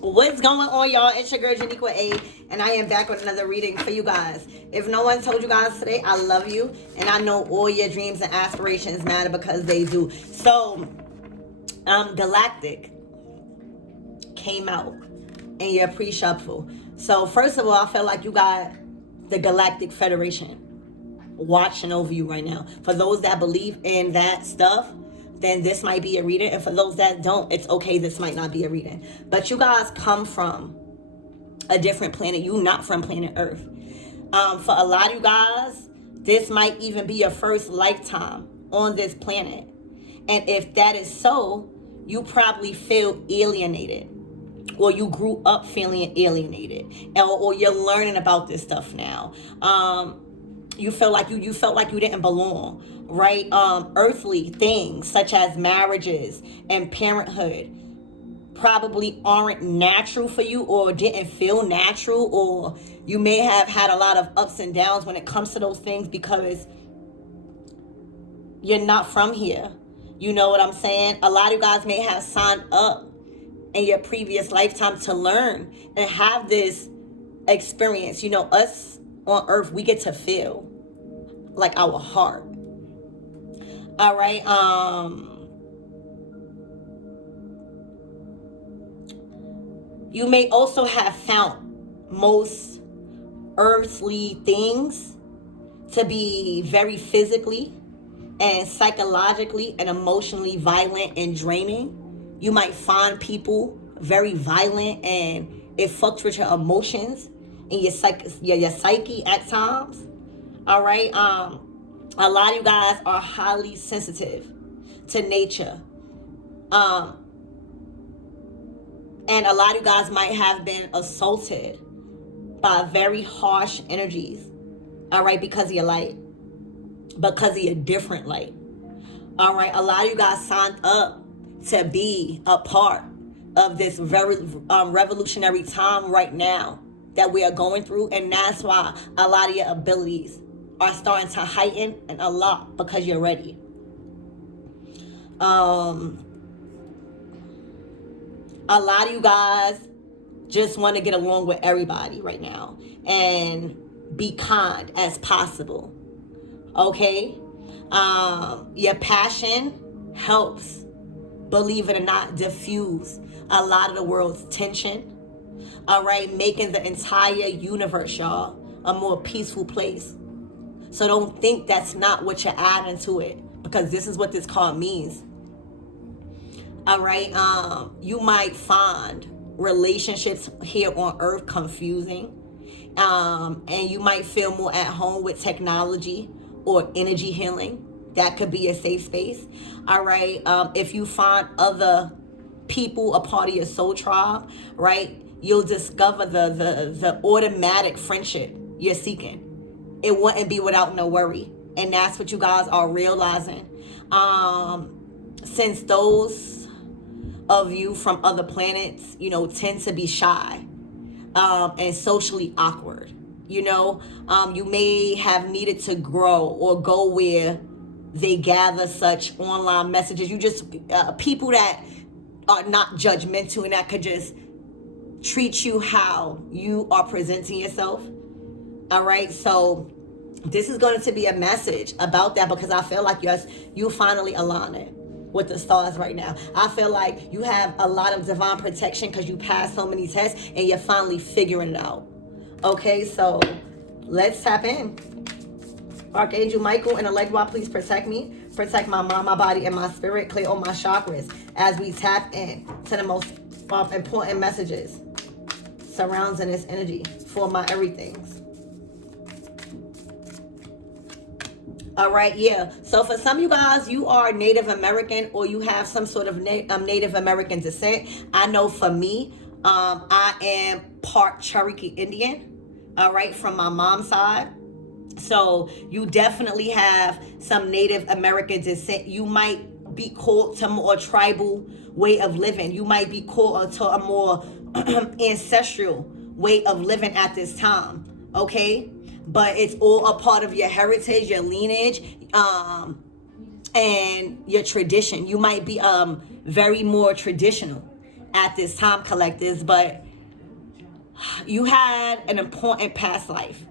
What's going on, y'all? It's your girl Janiqua A, and I am back with another reading for you guys. If no one told you guys today, I love you, and I know all your dreams and aspirations matter because they do. So, Galactic came out, and you're pre-shuffle. So, first of all, I feel like you got the Galactic Federation watching over you right now. For those that believe in that stuff, then this might be a reading. And for those that don't, it's okay, this might not be a reading. But you guys come from a different planet. You not from planet Earth. For a lot of you guys, this might even be your first lifetime on this planet. And if that is so, you probably feel alienated. Or you grew up feeling alienated. Or you're learning about this stuff now. You felt like you didn't belong, right? Earthly things such as marriages and parenthood probably aren't natural for you, or didn't feel natural, or you may have had a lot of ups and downs when it comes to those things because you're not from here. You know what I'm saying? A lot of you guys may have signed up in your previous lifetime to learn and have this experience. You know, us on Earth, we get to feel like our heart. All right. You may also have found most earthly things to be very physically and psychologically and emotionally violent and draining. You might find people very violent, and it fucks with your emotions and your psyche at times. All right. A lot of you guys are highly sensitive to nature. And a lot of you guys might have been assaulted by very harsh energies. All right, because of your light. Because of your different light. All right, a lot of you guys signed up to be a part of this very revolutionary time right now that we are going through. And that's why a lot of your abilities are starting to heighten and unlock because you're ready. A lot of you guys just want to get along with everybody right now and be kind as possible. Okay? Your passion helps, believe it or not, diffuse a lot of the world's tension. All right? Making the entire universe, y'all, a more peaceful place. So don't think that's not what you're adding to it, because this is what this card means. All right. You might find relationships here on Earth confusing. And you might feel more at home with technology or energy healing. That could be a safe space. All right. If you find other people a part of your soul tribe, right, you'll discover the automatic friendship you're seeking. It wouldn't be without no worry. And that's what you guys are realizing. Since those of you from other planets, you know, tend to be shy and socially awkward, you know, you may have needed to grow or go where they gather such online messages. You just, people that are not judgmental and that could just treat you how you are presenting yourself. All right, so this is going to be a message about that, because I feel like you finally aligning with the stars right now. I feel like you have a lot of divine protection because you passed so many tests and you're finally figuring it out. Okay, so let's tap in. Archangel Michael and Elegua, please protect me. Protect my mind, my body, and my spirit. Clear all my chakras as we tap in to the most important messages surrounding this energy for my everythings. All right, yeah. So for some of you guys, you are Native American or you have some sort of Native American descent. I know for me, I am part Cherokee Indian, all right, from my mom's side. So you definitely have some Native American descent. You might be called to a more tribal way of living. You might be called to a more ancestral way of living at this time, okay? But it's all a part of your heritage, your lineage, and your tradition. You might be very more traditional at this time, collectors, but you had an important past life,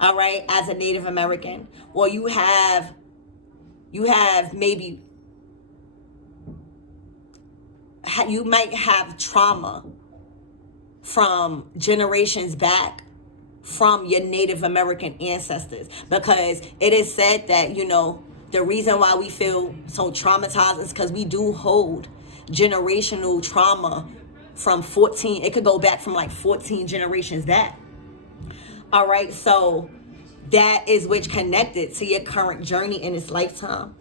all right, as a Native American, or you have maybe, you might have trauma from generations back from your Native American ancestors, because it is said that, you know, the reason why we feel so traumatized is because we do hold generational trauma from 14, it could go back from like 14 generations back. All right, so that is which connected to your current journey in this lifetime.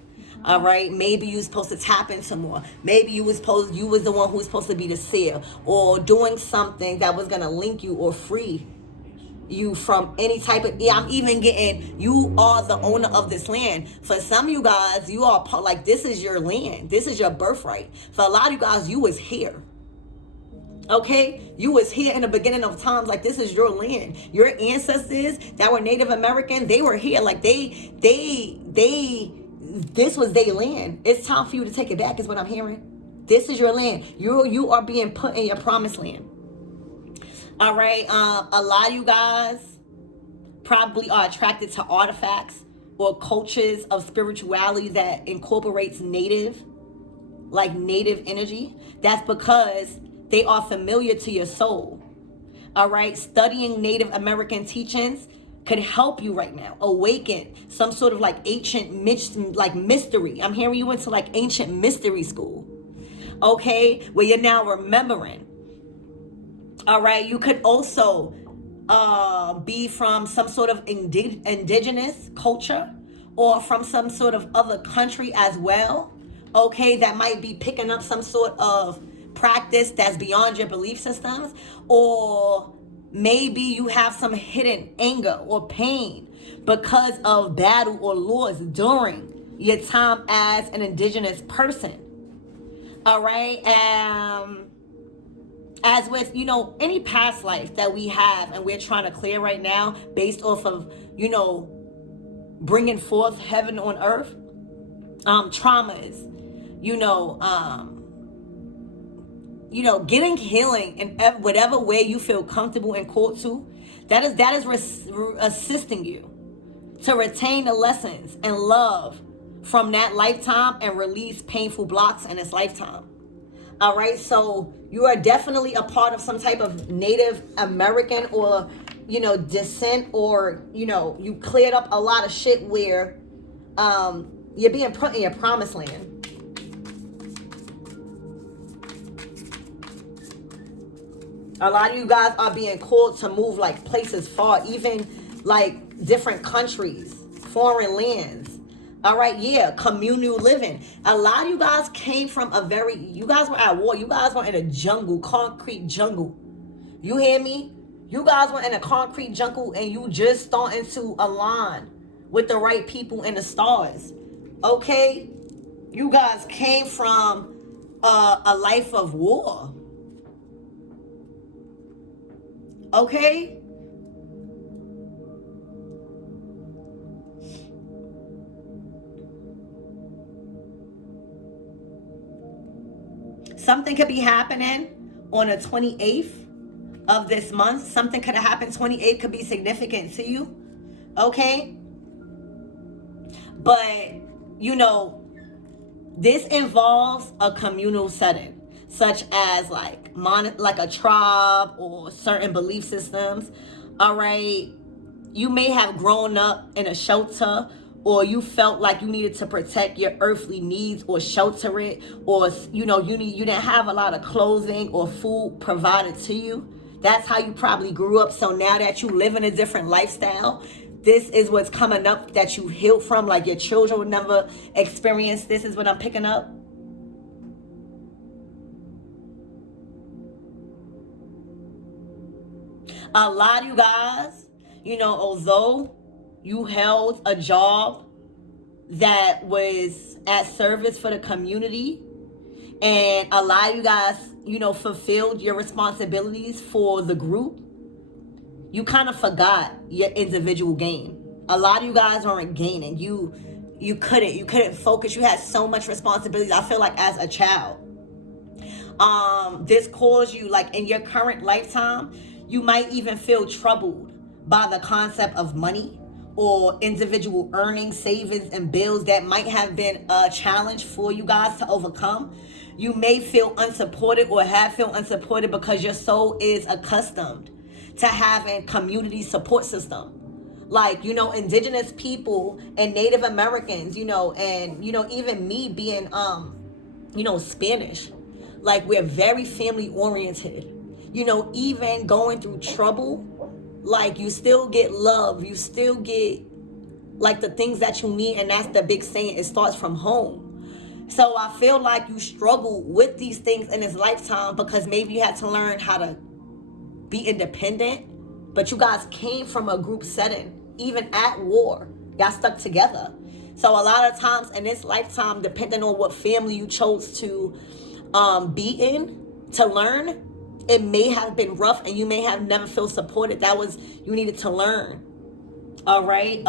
All right, maybe you was supposed to tap into more. Maybe you was the one who was supposed to be the seer, or doing something that was gonna link you or free you from any type of, I'm even getting, you are the owner of this land. For some of you guys, you are like, this is your land, this is your birthright. For a lot of you guys, you was here. Okay, you was here in the beginning of times. Like, this is your land. Your ancestors that were Native American, they were here. Like, this was their land. It's time for you to take it back, is what I'm hearing. This is your land. You are being put in your promised land. All right, a lot of you guys probably are attracted to artifacts or cultures of spirituality that incorporates native energy. That's because they are familiar to your soul. All right, studying Native American teachings could help you right now awaken some sort of like ancient mystery. I'm hearing you went to like ancient mystery school, okay, where you're now remembering. All right, you could also be from some sort of indigenous culture, or from some sort of other country as well, okay, that might be picking up some sort of practice that's beyond your belief systems. Or maybe you have some hidden anger or pain because of battle or loss during your time as an indigenous person. All right, as with, you know, any past life that we have and we're trying to clear right now based off of, you know, bringing forth heaven on earth, traumas, getting healing in whatever way you feel comfortable and called to, that is assisting you to retain the lessons and love from that lifetime and release painful blocks in this lifetime. All right, so you are definitely a part of some type of Native American or, you know, descent, or, you know, you cleared up a lot of shit where you're being put in your promised land. A lot of you guys are being called to move like places far, even like different countries, foreign lands. All right, yeah, communal living. A lot of you guys came from you guys were at war. You guys were in a jungle, concrete jungle. You hear me? You guys were in a concrete jungle and you just starting to align with the right people in the stars. Okay? You guys came from a life of war. Okay? Something could be happening on the 28th of this month. Something could have happened. 28th could be significant to you. Okay? But, you know, this involves a communal setting, such as like a tribe or certain belief systems. All right? You may have grown up in a shelter, or you felt like you needed to protect your earthly needs or shelter it, or, you know, you didn't have a lot of clothing or food provided to you. That's how you probably grew up. So now that you live in a different lifestyle, this is what's coming up that you healed from. Like your children would never experience this, is what I'm picking up. A lot of you guys, you know, although you held a job that was at service for the community, and a lot of you guys, you know, fulfilled your responsibilities for the group, you kind of forgot your individual gain. A lot of you guys aren't gaining. You couldn't focus. You had so much responsibility. I feel like as a child, This caused you, like in your current lifetime, you might even feel troubled by the concept of money or individual earnings, savings, and bills that might have been a challenge for you guys to overcome. You may feel unsupported or have felt unsupported because your soul is accustomed to having community support system. Like, you know, indigenous people and Native Americans, you know, and, you know, even me being, you know, Spanish, like we're very family oriented. You know, even going through trouble, like you still get love, you still get like the things that you need. And that's the big saying, it starts from home. So I feel like you struggle with these things in this lifetime because maybe you had to learn how to be independent, but you guys came from a group setting. Even at war, y'all stuck together. So a lot of times in this lifetime, depending on what family you chose to be in to learn, it may have been rough and you may have never feel supported. That was, you needed to learn. All right.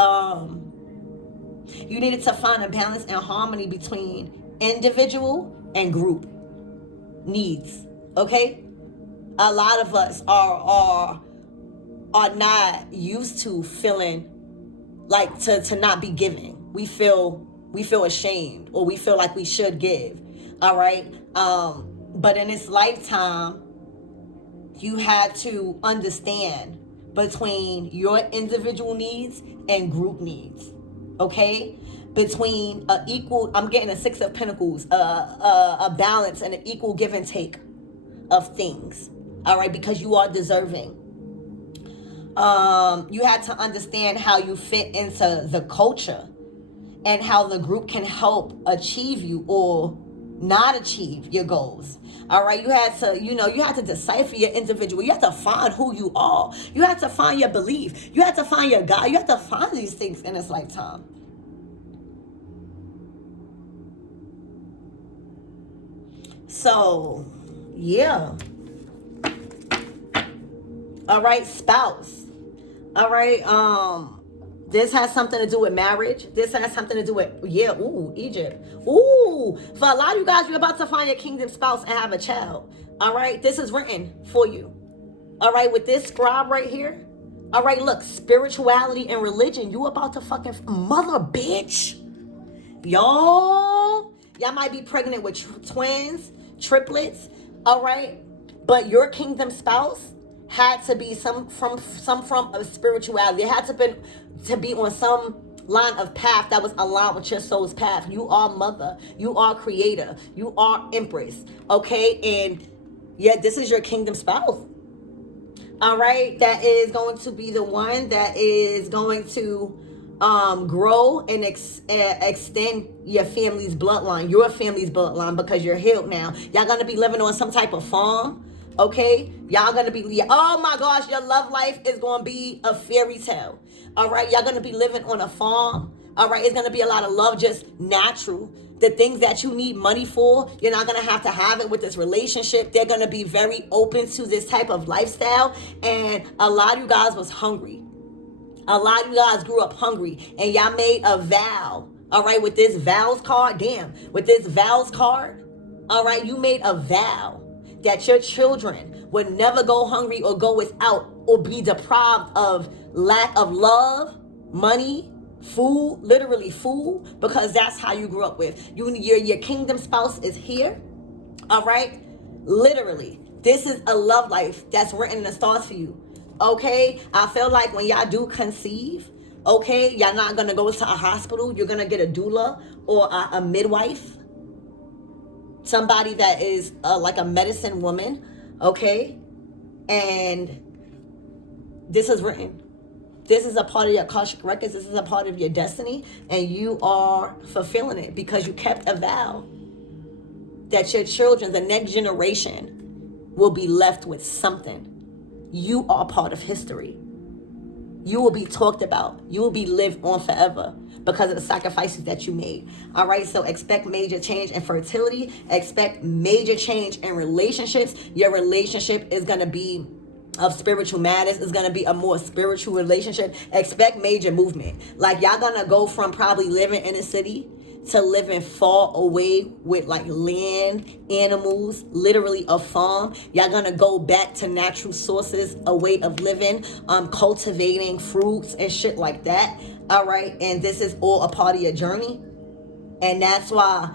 You needed to find a balance and harmony between individual and group needs. Okay. A lot of us are not used to feeling like to not be giving. We feel ashamed, or we feel like we should give. All right. But in this lifetime, you had to understand between your individual needs and group needs. Okay. Between a equal, I'm getting a 6 of Pentacles, a balance and an equal give and take of things. All right. Because you are deserving. You had to understand how you fit into the culture and how the group can help achieve you or not achieve your goals. All right. You had to, you know, you had to decipher your individual. You had to find who you are. You had to find your belief. You had to find your God. You had to find these things in this lifetime. So, yeah. All right, spouse. All right, this has something to do with marriage. This has something to do with, yeah, ooh, Egypt. Ooh, for a lot of you guys, you're about to find your kingdom spouse and have a child. All right, this is written for you. All right, with this scribe right here. All right, look, spirituality and religion. You about to fucking mother bitch. Y'all might be pregnant with twins, triplets. All right, but your kingdom spouse had to be some form of spirituality. It had to be on some line of path that was aligned with your soul's path. You are mother. You are creator. You are empress. Okay? And yeah, this is your kingdom spouse. All right? That is going to be the one that is going to grow and extend your family's bloodline. Your family's bloodline, because you're healed now. Y'all going to be living on some type of farm. Okay, y'all gonna be, oh my gosh, your love life is gonna be a fairy tale. All right, y'all gonna be living on a farm. All right, it's gonna be a lot of love, just natural. The things that you need money for, you're not gonna have it with this relationship. They're gonna be very open to this type of lifestyle. And a lot of you guys was hungry. A lot of you guys grew up hungry, and y'all made a vow. All right, with this vows card, with this vows card, all right, you made a vow that your children would never go hungry or go without or be deprived of lack of love, money, food, literally food, because that's how you grew up with. Your kingdom spouse is here, all right? Literally, this is a love life that's written in the stars for you, okay? I feel like when y'all do conceive, okay, y'all not gonna go to a hospital. You're gonna get a doula or a midwife. Somebody that is like a medicine woman, okay? And this is written. This is a part of your Akashic records. This is a part of your destiny. And you are fulfilling it because you kept a vow that your children, the next generation, will be left with something. You are part of history. You will be talked about. You will be lived on forever because of the sacrifices that you made. All right, so expect major change in fertility. Expect major change in relationships. Your relationship is going to be of spiritual matters. It's going to be a more spiritual relationship. Expect major movement. Like, y'all going to go from probably living in a city to living far away with like land, animals, literally a farm. Y'all gonna go back to natural sources, a way of living, cultivating fruits and shit like that. All right, and this is all a part of your journey, and that's why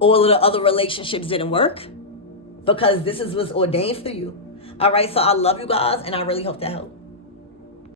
all of the other relationships didn't work, because this is what's ordained for you. All right, so I love you guys, and I really hope that helped.